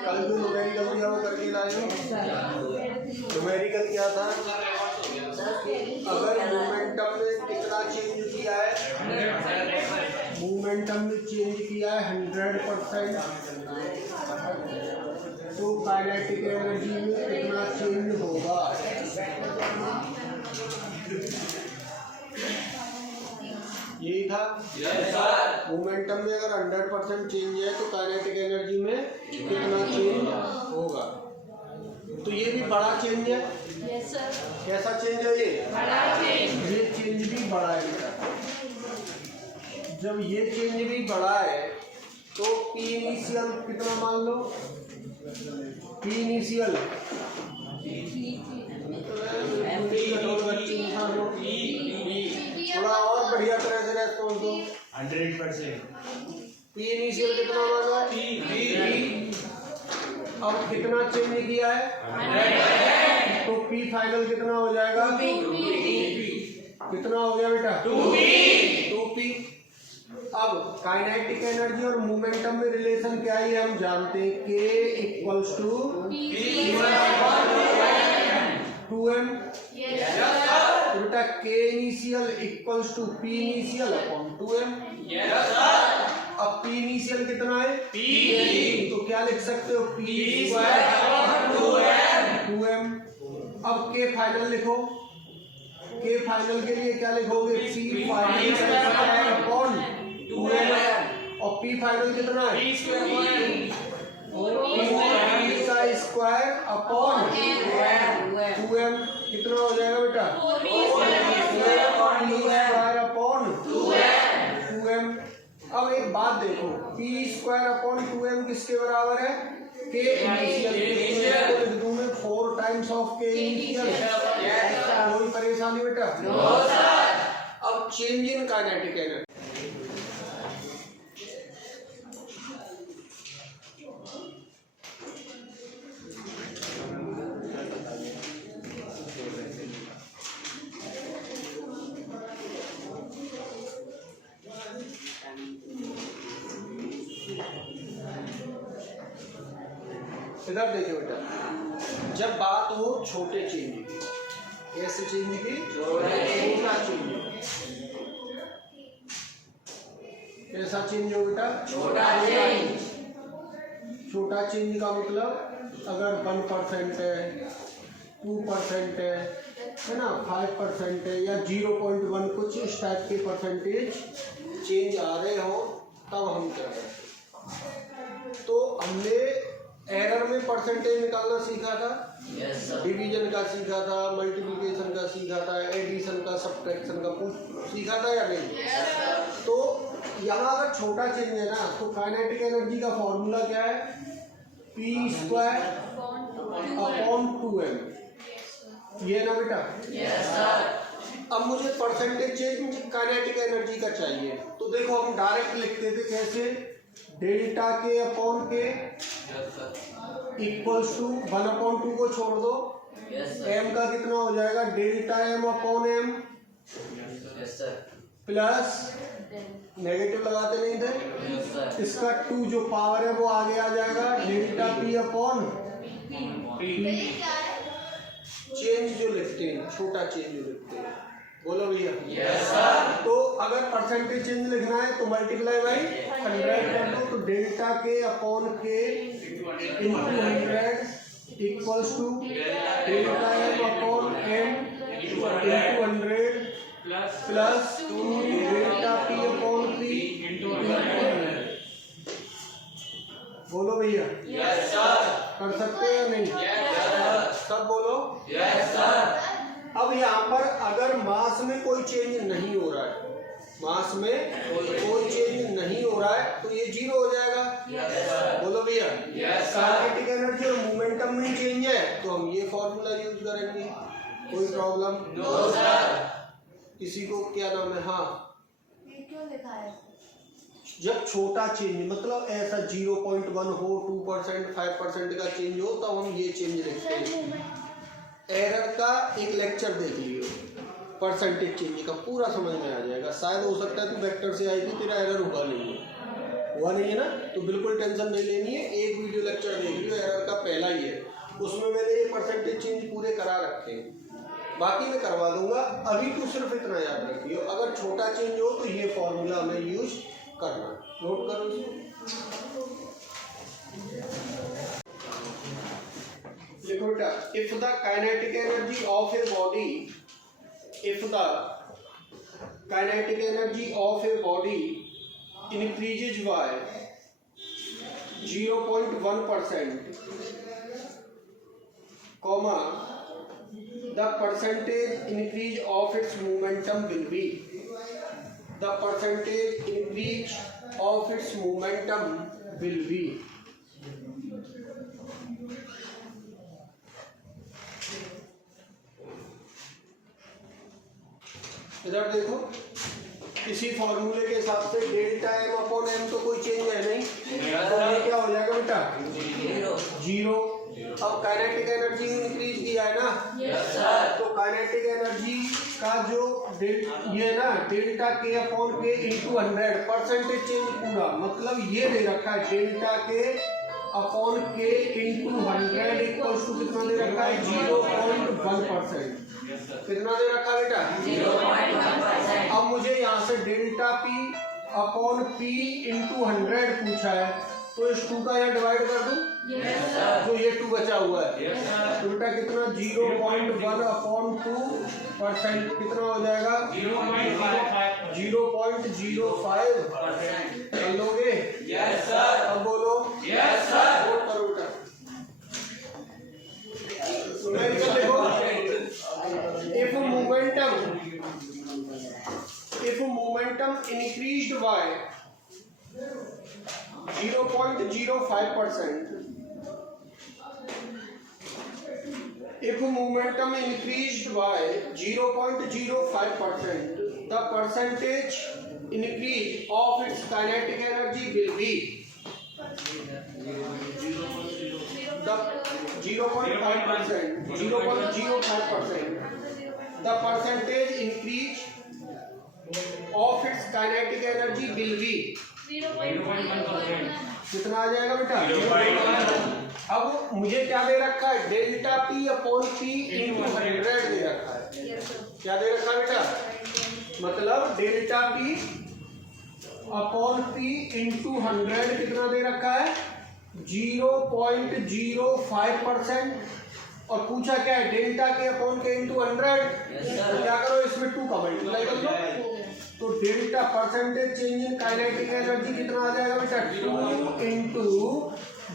कल जो न्यूमेरिकल दिया वो करके लाए हो। न्यूमेरिकल क्या था? अगर मोमेंटम में कितना चेंज किया है, मोमेंटम में चेंज किया है 100%, तो काइनेटिक एनर्जी में कितना चेंज होगा। यही था। मोमेंटम में अगर 100% चेंज है तो काइनेटिक एनर्जी में कितना चेंज होगा। तो ये भी बड़ा चेंज है। कैसा चेंज है ये? ये चेंज भी बड़ा है बेटा। जब ये चेंज भी बड़ा है तो पी इनिशियल कितना मान लो? पी इनिशियल थोड़ा और बढ़िया तरह से रेस्पॉन्स दो। 100%। पी इनिशियल कितना माना? अब कितना चेंज किया है? तो पी फाइनल कितना हो जाएगा? कितना हो गया बेटा? 2p। अब काइनेटिक एनर्जी और मोमेंटम में रिलेशन क्या है हम जानते हैं, K इक्वल्स टू 2m। बेटा K initial equals to P initial upon 2m। अब P इनिशियल कितना है? तो क्या लिख सकते हो? P square 2m। अब K फाइनल लिखो। K फाइनल के लिए क्या लिखोगे? P final upon 2m। और P फाइनल कितना है? का स्क्वायर अपॉन 2m। कितना हो जाएगा बेटा? Square upon 2m। अब एक बात देखो, P स्क्वायर अपॉन 2m किसके बराबर है? K initial. लिख दूं मैं 4 टाइम्स ऑफ K इनिशियल। कोई परेशानी बेटा? अब चेंज इन काइनेटिक एनर्जी। इधर देखिए बेटा, जब बात हो छोटे चेंज की, कैसे चेंज की? छोटा चेंज। कैसा चेंज हो बेटा? छोटा चेंज। छोटा चेंज का मतलब अगर 1% है, 2% है ना, 5% है या 0.1 कुछ इस टाइप के परसेंटेज चेंज आ रहे हो तब हम क्या करते। तो हमने एरर में परसेंटेज निकालना सीखा था, डिवीजन का सीखा था, मल्टीप्लिकेशन का सीखा था, एडिशन का, सब्ट्रैक्शन का सीखा था या नहीं? तो यहाँ अगर छोटा चेंज है ना तो काइनेटिक एनर्जी का फॉर्मूला क्या है? P square upon 2m। ये ना बेटा? अब मुझे परसेंटेज चेंज काइनेटिक एनर्जी का चाहिए, तो देखो हम डायरेक्ट लिखते थे कैसे? डेल्टा के अपॉन के इक्वल्स टू 1/2 को छोड़ दो, m का कितना हो जाएगा? Delta m upon m plus negative लगाते नहीं थे, इसका 2 जो पावर है वो आगे आ जाएगा, delta p upon p। Change जो लिखते हैं, छोटा चेंज जो लिखते हैं, बोलो भैया। तो अगर परसेंटेज चेंज लिखना है तो मल्टीप्लाई बाई 100 कर दो, तो डेल्टा के अपॉन के into 100 equals to delta m upon m into 100 plus 2 delta p upon p into 100। बोलो भैया। कर सकते हैं या नहीं? सब बोलो। अब यहाँ पर अगर मास में कोई चेंज नहीं हो रहा है, मास में कोई चेंज नहीं हो रहा है तो ये 0 हो जाएगा। बोलो भैया। काइनेटिक एनर्जी और मोमेंटम में चेंज है तो हम ये फॉर्मूला यूज करेंगे। कोई प्रॉब्लम? किसी को क्या नाम है? हाँ, क्यों लिखा है? जब छोटा चेंज मतलब ऐसा 0.1 हो, 2%, 5% का चेंज हो तब हम ये चेंज लिखते हैं। एरर का एक लेक्चर देख लियो, परसेंटेज चेंज का पूरा समझ में आ जाएगा। शायद हो सकता है तू वेक्टर से आई थी, तेरा एरर होगा नहीं है, हुआ नहीं है ना, तो बिल्कुल टेंशन नहीं लेनी है। एक वीडियो लेक्चर देख लियो, एरर का पहला ही है, उसमें मैंने ये परसेंटेज चेंज पूरे करा रखे हैं, बाकी मैं करवा दूंगा। अभी तू सिर्फ इतना याद रखियो, अगर छोटा चेंज हो तो ये फॉर्मूला हमें यूज करना, नोट करो इसको। देखो बेटा, if the kinetic energy of a body, if the kinetic energy of a body increases by 0.1%, comma, the percentage increase of its momentum will be, the percentage increase of its momentum will be, इधर देखो, इसी फॉर्मूले के हिसाब से delta M upon M तो कोई change है नहीं, तो ये क्या हो जाएगा बेटा? जीरो। अब काइनेटिक एनर्जी इंक्रीज किया है ना, तो काइनेटिक एनर्जी का जो ये ना डेल्टा के अपॉन के इंटू 100 परसेंटेज चेंज पूरा, मतलब ये दे रखा है डेल्टा के अपॉन के इंटू 100 इक्वल्स टू कितना दे रखा है? 0.1%। कितना दे रखा बेटा? 0.1%। अब मुझे यहाँ से delta P upon P into 100 पूछा है, तो इस 2 का यहाँ डिवाइड कर दूं? तो ये 2 बचा हुआ है, तो बेटा कितना? 0.1 अपॉन 2% कितना हो जाएगा? 0.05 कर लोगे? Yes sir. अब बोलो यस सर। वोट करो बेटा। देखो, if momentum increased by 0.05%, if momentum increased by 0.05%, the percentage increase of its kinetic energy will be the 0.5%, 0.05%. The percentage increase of its kinetic energy will be 0.1%. कितना आ जाएगा बेटा? 0.1। अब मुझे क्या दे रखा है? Delta P upon P into 100 दे रखा है। क्या दे रखा है बेटा? मतलब delta P upon P into 100 कितना दे रखा है? 0.05%। और पूछा क्या है? डेल्टा के अपॉन के इंटू 100। तो क्या करो, इसमें 2 का मल्टीप्लाई कर लो, तो delta percentage change in kinetic energy कितना आ जाएगा बेटा? 2 इंटू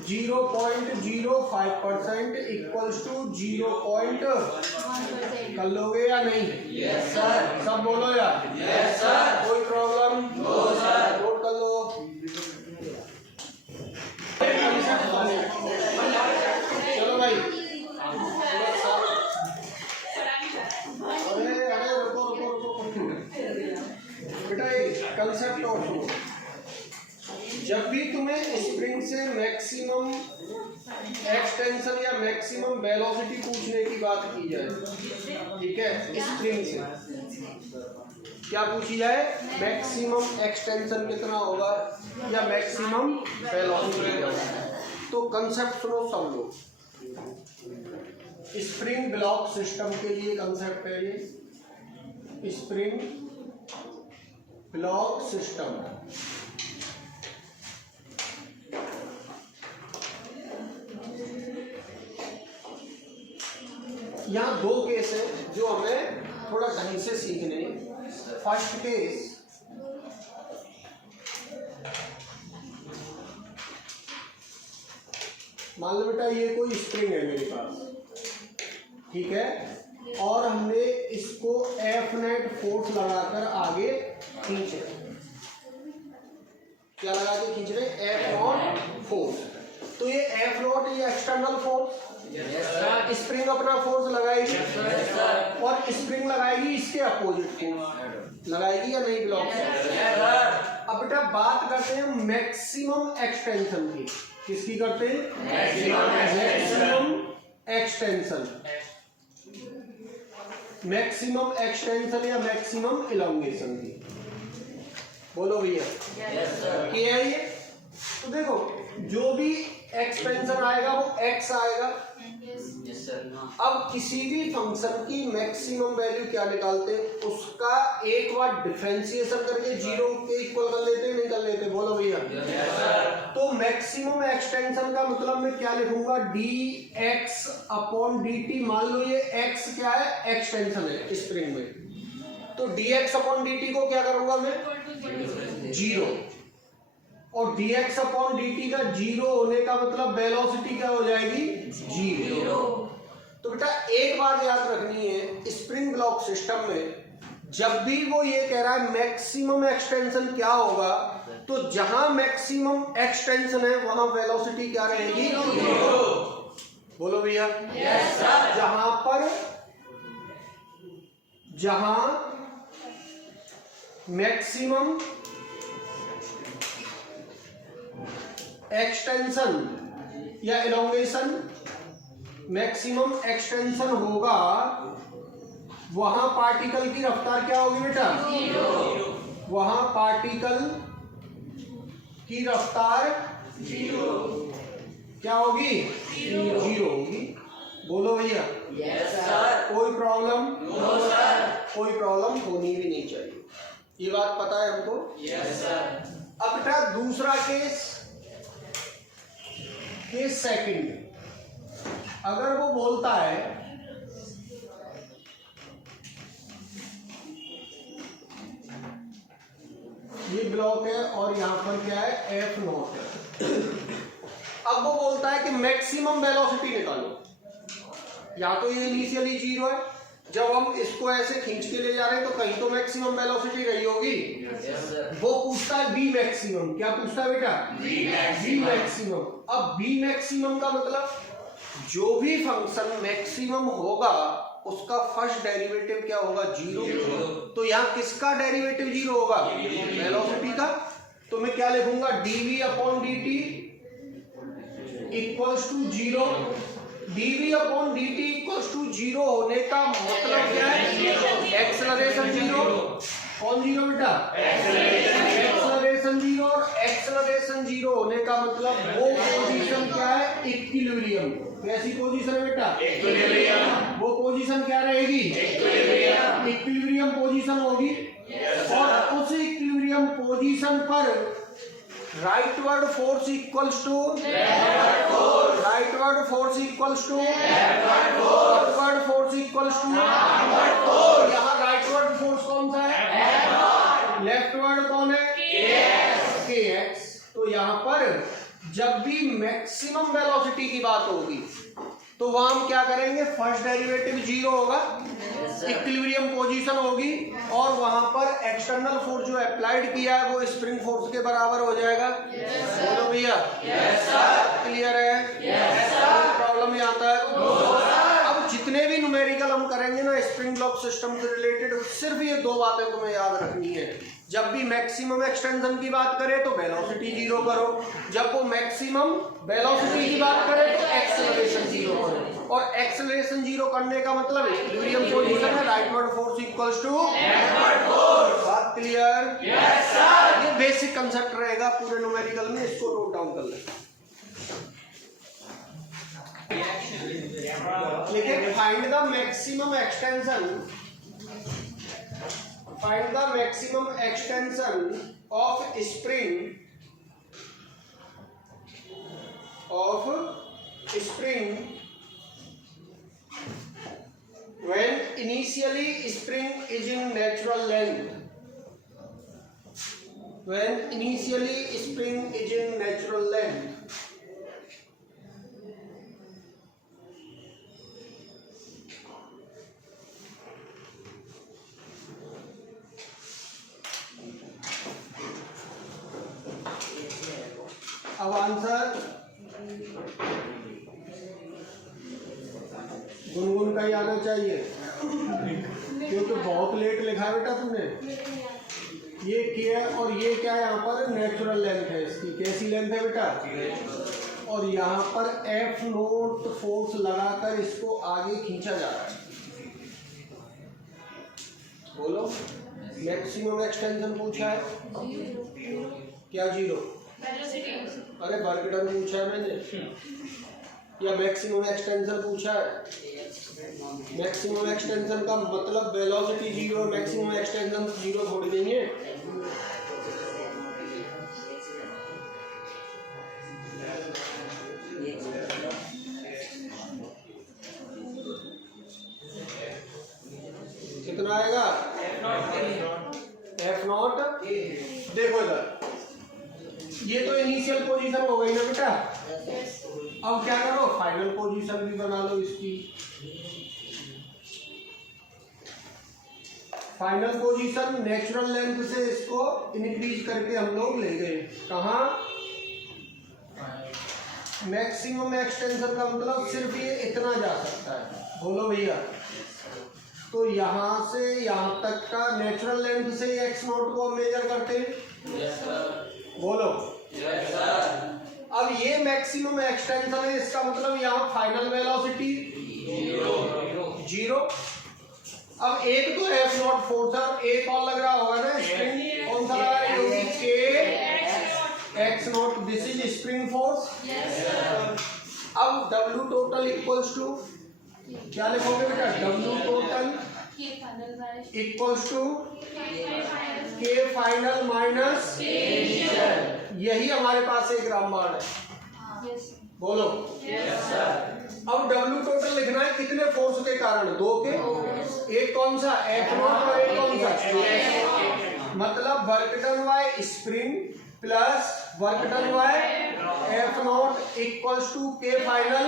0.05% इक्वल्स टू 0. कर लोगे या नहीं? Yes sir. सब बोलो यार। Yes sir. कोई प्रॉब्लम? No sir. नोट कर लो। चलो भाई, बेटा एक कंसेप्ट और सुनो। जब भी तुम्हें स्प्रिंग से मैक्सिमम एक्सटेंशन या मैक्सिमम वेलोसिटी पूछने की बात की जाए, ठीक है, स्प्रिंग से क्या पूछी जाए? मैक्सिमम एक्सटेंशन कितना होगा या मैक्सिमम वेलोसिटी। तो कंसेप्ट सुनो सब लोग। स्प्रिंग ब्लॉक सिस्टम के लिए कंसेप्ट है ये, स्प्रिंग ब्लॉक सिस्टम। यहाँ 2 केस है जो हमें थोड़ा ढंग से सीखने। फर्स्ट केस, मान लो बेटा ये कोई स्प्रिंग है मेरे पास, ठीक है, और हमने इसको एफ नेट फोर्स लगाकर आगे खींच रहे। क्या लगा के खींच रहे? F not force. तो ये एफ नॉट ये एक्सटर्नल फोर्स, स्प्रिंग अपना फोर्स लगाएगी और स्प्रिंग लगाएगी इसके अपोजिट फोर्स, लगाएगी या नहीं ब्लॉक से? अब बेटा बात करते हैं मैक्सिमम एक्सटेंशन की। किसकी करते हैं? Maximum extension. मैक्सिमम एक्सटेंशन या मैक्सिमम इलॉन्गेशन की। बोलो भैया। क्या है ये? तो देखो जो भी एक्सपेंशन आएगा वो एक्स आएगा। अब किसी भी फंक्शन की मैक्सिमम वैल्यू क्या निकालते हैं, उसका एक बार डिफरेंशिएशन करके जीरो के इक्वल कर लेते हैं, नहीं कर लेते? बोलो भैया। तो मैक्सिमम एक्सटेंशन का मतलब मैं क्या लिखूंगा, D x upon D T. मान लो ये एक्स क्या है, एक्सटेंशन है स्प्रिंग में, तो D x upon D T को क्या करूंगा मैं, जीरो। और dx अपॉन dt का जीरो होने का मतलब वेलोसिटी क्या हो जाएगी, जीरो। तो बेटा एक बात याद रखनी है, स्प्रिंग ब्लॉक सिस्टम में जब भी वो ये कह रहा है मैक्सिमम एक्सटेंशन क्या होगा, तो जहां मैक्सिमम एक्सटेंशन है वहां वेलोसिटी क्या रहेगी, जीरो। बोलो भैया। Yes sir. जहां मैक्सिमम एक्सटेंशन या इलोंगेशन, मैक्सिमम एक्सटेंशन होगा, वहां पार्टिकल की रफ्तार क्या होगी बेटा, जीरो। वहां पार्टिकल की रफ्तार जीरो क्या होगी, जीरो होगी। बोलो भैया। Yes sir. कोई प्रॉब्लम, नो सर। कोई प्रॉब्लम होनी भी नहीं चाहिए, ये बात पता है हमको। Yes sir. अब बेटा दूसरा केस सेकंड, अगर वो बोलता है ये ब्लॉक है और यहां पर क्या है, एफ नॉट है। अब वो बोलता है कि मैक्सिमम वेलोसिटी निकालो, या तो ये इनिशियली जीरो है, जब हम इसको ऐसे खींच के ले जा रहे हैं तो कहीं तो मैक्सिमम वेलोसिटी रही होगी। वो पूछता है बी मैक्सिमम, क्या पूछता है बेटा, बी मैक्सिमम। अब बी मैक्सिमम का मतलब जो भी फंक्शन मैक्सिमम होगा उसका फर्स्ट डेरिवेटिव क्या होगा, जीरो। तो यहाँ किसका डेरिवेटिव जीरो होगा, वेलोसिटी का। तो मैं क्या लिखूंगा, dv upon dt equals to zero. dv upon dt equals to zero होने का मतलब क्या है, एक्सेलरेशन जीरो। कौन जीरो बेटा, एक्सेलरेशन जीरो। और एक्सेलरेशन जीरो होने का मतलब वो पोजीशन क्या है, इक्विलिब्रियम। कैसी पोजीशन है बेटा, इक्विलिब्रियम। वो पोजीशन क्या रहेगी, इक्विलिब्रियम। इक्विलिब्रियम पोजीशन होगी। और उस इक्विलिब्रियम पोजीशन पर rightward force equals to rightward force equals to leftward force equals to. यहाँ राइटवर्ड फोर्स कौन सा है, लेफ्टवर्ड कौन है, kx। तो यहाँ पर जब भी मैक्सिमम वेलोसिटी की बात होगी तो वहां हम क्या करेंगे, फर्स्ट डेरिवेटिव जीरो होगा, इक्विलिब्रियम पोजीशन होगी, और वहां पर एक्सटर्नल फोर्स जो अप्लाइड किया है वो स्प्रिंग फोर्स के बराबर हो जाएगा। बोलो भैया। क्लियर है, प्रॉब्लम यहाँ तक। अब जितने भी न्यूमेरिकल हम करेंगे ना स्प्रिंग ब्लॉक सिस्टम से रिलेटेड, सिर्फ ये दो बातें तुम्हें याद रखनी है। जब भी मैक्सिमम एक्सटेंशन की बात करें तो वेलोसिटी जीरो करो, जब वो मैक्सिमम वेलोसिटी की बात करें तो एक्सेलरेशन जीरो करो। और एक्सेलरेशन जीरो करने का मतलब इक्विलिब्रियम पोजीशन है, rightward force equals to leftward force. बात क्लियर? Yes sir. ये बेसिक कांसेप्ट रहेगा पूरे न्यूमेरिकल में, इसको नोट डाउन कर लें। लेकिन find the maximum extension, find the maximum extension of spring when initially spring is in natural length, when initially spring is in natural length। अब answer Gungun का ही आना चाहिए, क्योंकि बहुत लेट लिखा है बेटा तुमने। ये क्या है और ये क्या है, यहाँ पर नेचुरल लेंथ है इसकी। कैसी लेंथ है बेटा, और यहाँ पर एफ नोट फोर्स लगाकर इसको आगे खींचा जा रहा है। बोलो, मैक्सिमम एक्सटेंशन पूछा है, क्या जीरो। अरे वर्क डन पूछा है मैंने या मैक्सिमम एक्सटेंशन पूछा है। मैक्सिमम एक्सटेंशन का मतलब velocity zero, maximum extension zero थोड़ी नहीं है। कितना आएगा एफ नॉट। देखो इधर ये तो इनिशियल पोजीशन हो गई ना बेटा। अब क्या करो फाइनल पोजीशन भी बना लो इसकी। फाइनल पोजीशन नेचुरल लेंथ से इसको इंक्रीज करके हम लोग ले गए कहाँ, मैक्सिमम एक्सटेंशन का मतलब सिर्फ ये इतना जा सकता है। बोलो भैया, तो यहाँ से यहाँ तक का नेचुरल लेंथ से एक्स नॉट को हम मेजर करते हैं। Yes sir. बोलो यस सर। अब ये मैक्सिमम एक्सटेंशन है, इसका मतलब यहाँ फाइनल वेलोसिटी जीरो। अब एक तो एफ नॉट फोर्सर, एक और लग रहा होगा ना स्प्रिंग, कौन सा लगा रही होगी के x not, this is spring force. अब डब्ल्यू टोटल इक्वल्स टू क्या लिखोगे बेटा, W total equals to K final minus, यही हमारे पास एक रामबाण है। बोलो यस सर। अब डब्ल्यू टोटल लिखना है कितने फोर्स के कारण, दो के। एक कौन सा एफ नॉट और एक कौन सा, मतलब work done by spring plus work done by F naught equals to K final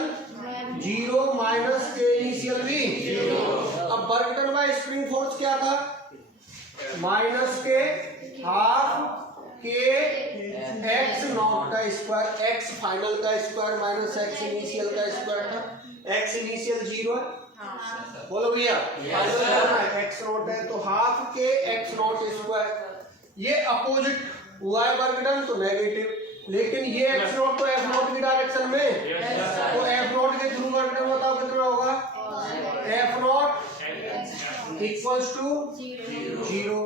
zero minus K initial भी। अब work done by spring force क्या था, माइनस के हाफ के एक्स नॉट का स्क्वायर, एक्स फाइनल का square minus x initial का square था। X initial zero है। बोलो भैया एक्स नॉट है तो half k x naught square. ये अपोजिट हुआ है वर्क डन तो नेगेटिव, लेकिन ये एक्स नॉट तो एफ नॉट की डायरेक्शन में, तो एफ नॉट के थ्रू वर्क डन बताओ कितना होगा, F naught equals to zero.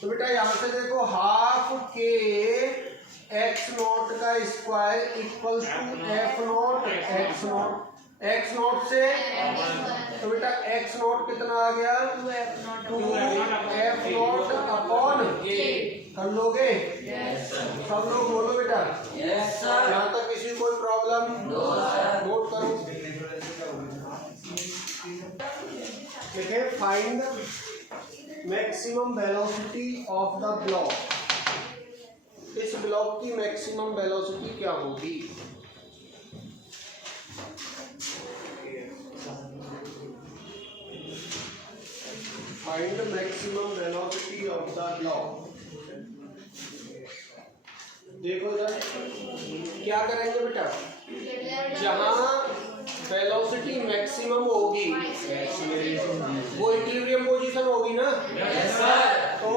तो बेटा यहाँ से देखो हाफ के एक्स नॉट का square equals to F naught x naught, x naught से तो बेटा एक्स नॉट कितना आ गया, टू एफ नॉट अपॉन कर लोगे। सब लोग बोलो बेटा यस सर। यहाँ तक किसी को कोई प्रॉब्लम, नोट करो। लिखे find maximum velocity of the block. इस ब्लॉक की मैक्सिमम वेलोसिटी क्या होगी। Find maximum velocity of the block. देखो इधर क्या करेंगे बेटा, जहां वेलोसिटी मैक्सिमम होगी वो इक्विलिब्रियम पोजीशन होगी ना। Yes sir. तो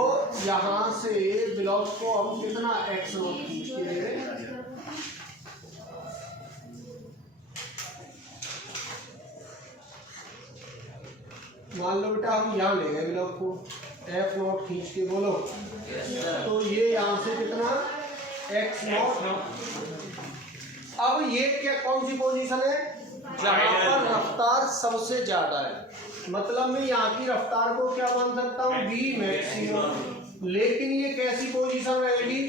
यहाँ से ब्लॉक को हम कितना एक्स नॉट खींच के ले रहे हैं। मान लो बेटा हम यहाँ ले गए ब्लॉक को एफ नॉट खींच के, बोलो तो ये यहाँ से कितना एक्स नॉट। अब ये क्या कौन सी पोजीशन है, जहां पर रफ्तार सबसे ज्यादा है, मतलब मैं यहाँ की रफ्तार को क्या मान सकता हूँ बी मैक्सिमम। लेकिन ये कैसी पोजीशन रहेगी,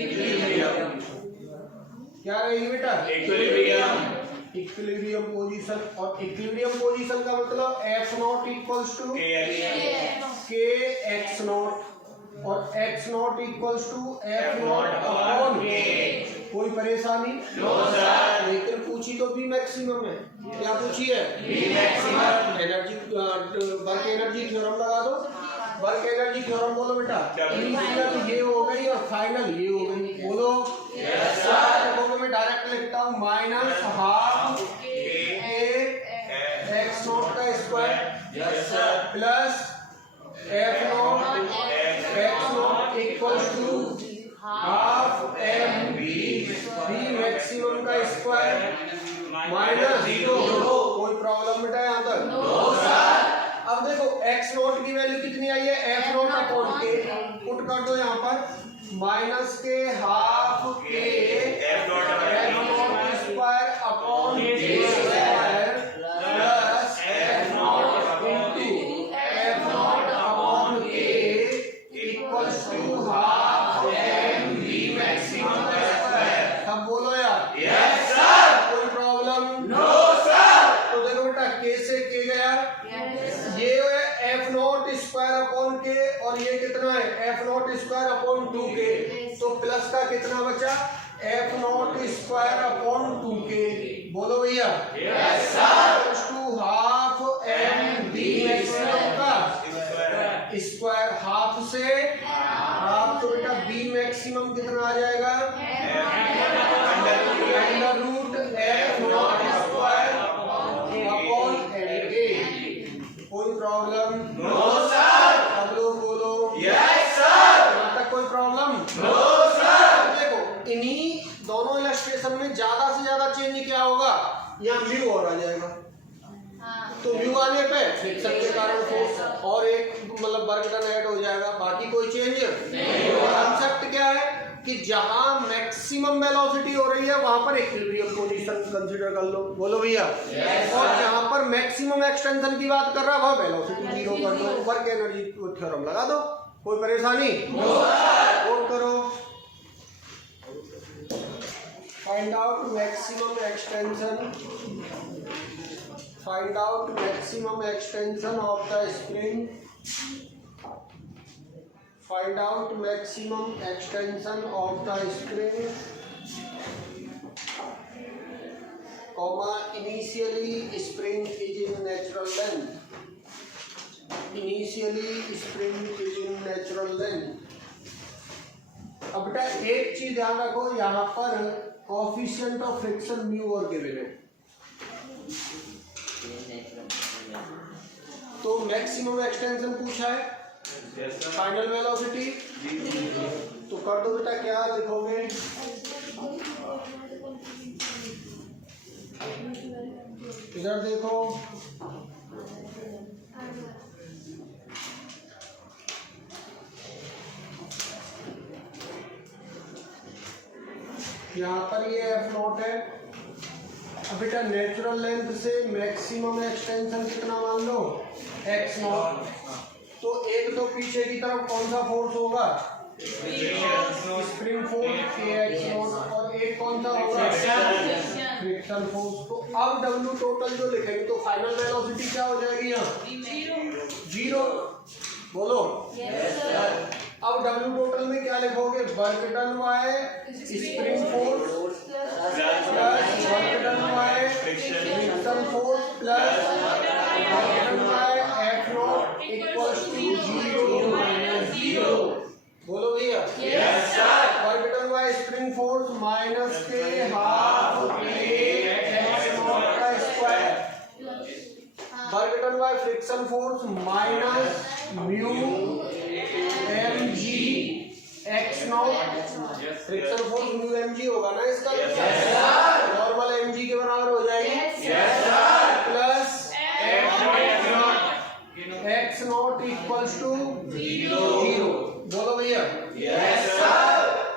इक्विलिब्रियम। क्या रहेगी बेटा, इक्विलिब्रियम। Equilibrium position. और इक्विलिब्रियम पोजीशन का मतलब F naught equals to k x naught और x naught equals to F naught upon. कोई परेशानी नो सर। लेकिन पूछी तो बी मैक्सिमम है। क्या पूछी है, v maximum. Energy work energy theorem लगा दो। वर्क एनर्जी थ्योरम बोलो बेटा, इनिशियल ये हो गई और फाइनल ये हो गई। बोलो यस सर। देखो मैं डायरेक्ट लिखता हूँ माइनस हाफ एक्स नॉट का square yes sir. Plus F naught x naught equals to half m v maximum का स्क्वायर माइनस जीरो। कोई प्रॉब्लम बेटा यहाँ तक, नो सर। अब देखो एक्स नॉट की वैल्यू कितनी आई है, F naught upon k, put कर दो यहाँ पर माइनस के half half k F naught square upon k square plus F naught into F naught upon k equals to half m v maximum square. सब बोलो यार। Yes, sir. कोई problem? No, sir. तो देखो बेटा के से के गया, ये है एफ नॉट स्क्वायर अपॉन के और ये कितना है F naught square upon 2k, तो प्लस का कितना बचा F naught square upon 2k। बोलो भैया। Yes, sir. To half m v maximum का स्क्वायर हाफ से हाफ, तो बेटा बी मैक्सिमम कितना आ जाएगा under root F naught square upon m k. कोई प्रॉब्लम? No, sir. सब लोग बोलो। Yes, sir. यहाँ तक कोई प्रॉब्लम? No, sir. देखो इन्हीं दोनों इलस्ट्रेशन में ज्यादा से ज्यादा चेंज क्या होगा, यहाँ म्यू और आ जाएगा, तो म्यू आने पे फ्रिक्शन के कारण फोर्स और एक मतलब वर्क डन ऐड हो जाएगा, बाकी कोई चेंज नहीं। कॉन्सेप्ट क्या है कि जहां मैक्सिमम वेलोसिटी हो रही है वहां पर इक्विलिब्रियम पोजीशन कंसीडर कर लो। बोलो भैया। और जहां पर मैक्सिमम एक्सटेंशन की बात कर रहा है वहां वेलोसिटी जीरो कर दो, वर्क एनर्जी थ्योरम लगा दो। कोई परेशानी? नोट करो। Find out maximum extension, find out maximum extension of the spring, find out maximum extension of the spring, comma initially spring is in natural length, initially spring is in natural length। अब बेटा एक चीज ध्यान रखो, यहाँ पर coefficient of friction mu और given है, तो मैक्सिमम एक्सटेंशन पूछा है, फाइनल वेलोसिटी, तो कर दो बेटा। क्या लिखोगे? इधर देखो, यहाँ पर ये एफ नॉट है। अब बेटा नेचुरल लेंथ से मैक्सिमम एक्सटेंशन कितना मान लो एक्स नॉट, तो एक तो पीछे की तरफ कौन सा फोर्स होगा स्प्रिंग फोर्स के एक्स नॉट, और एक कौन सा होगा फ्रिक्शन फोर्स। तो अब डब्ल्यू टोटल जो लिखेंगे तो फाइनल वेलोसिटी क्या हो जाएगी यहाँ जीरो। बोलो। अब डब्ल्यू टोटल में क्या लिखोगे, work done by spring force plus work done by friction force plus work done by F naught equals to zero minus zero. बोलो भैया। Yes, sir. Work done by spring force minus के half k x naught का square, work done by friction force minus mu m g x naught, friction force mu m g होगा ना इसका, normal M G के बराबर हो जाएगी, plus x naught equals to zero. बोलो भैया।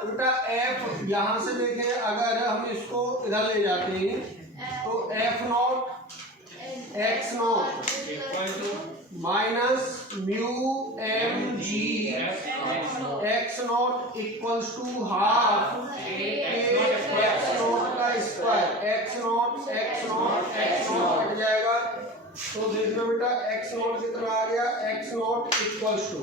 उल्टा एफ यहाँ से देखें, अगर हम इसको इधर ले जाते हैं तो F naught x naught minus mu m g x naught equals to half x naught का स्क्वायर, एक्स नॉट कट जाएगा, तो देखना बेटा एक्स नॉट कितना आ गया, एक्स नॉट इक्वल्स टू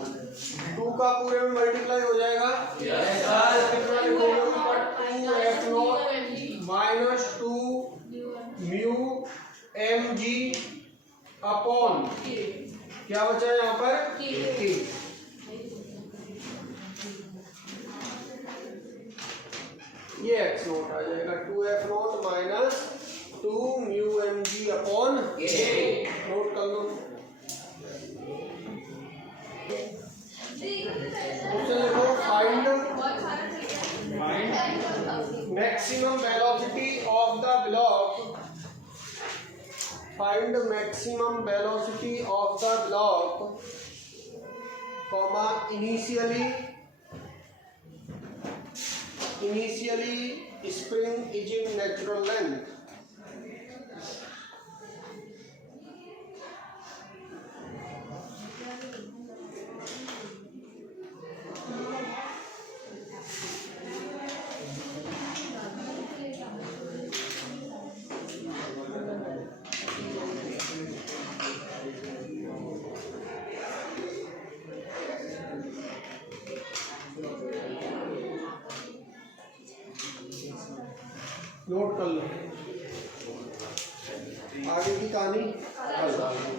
2 का पूरे में मल्टीप्लाई हो जाएगा, कितना लिखोगे ऊपर 2 F naught minus 2 mu m g upon क्या बचा है यहाँ पर के। ये एक्स नॉट आ जाएगा 2 F naught minus 2 mu m g upon note कर लो। उससे लिखो find maximum velocity of the block, find maximum velocity of the block comma initially Initially, spring is in natural length. नोट कर लो, आगे की कहानी कल।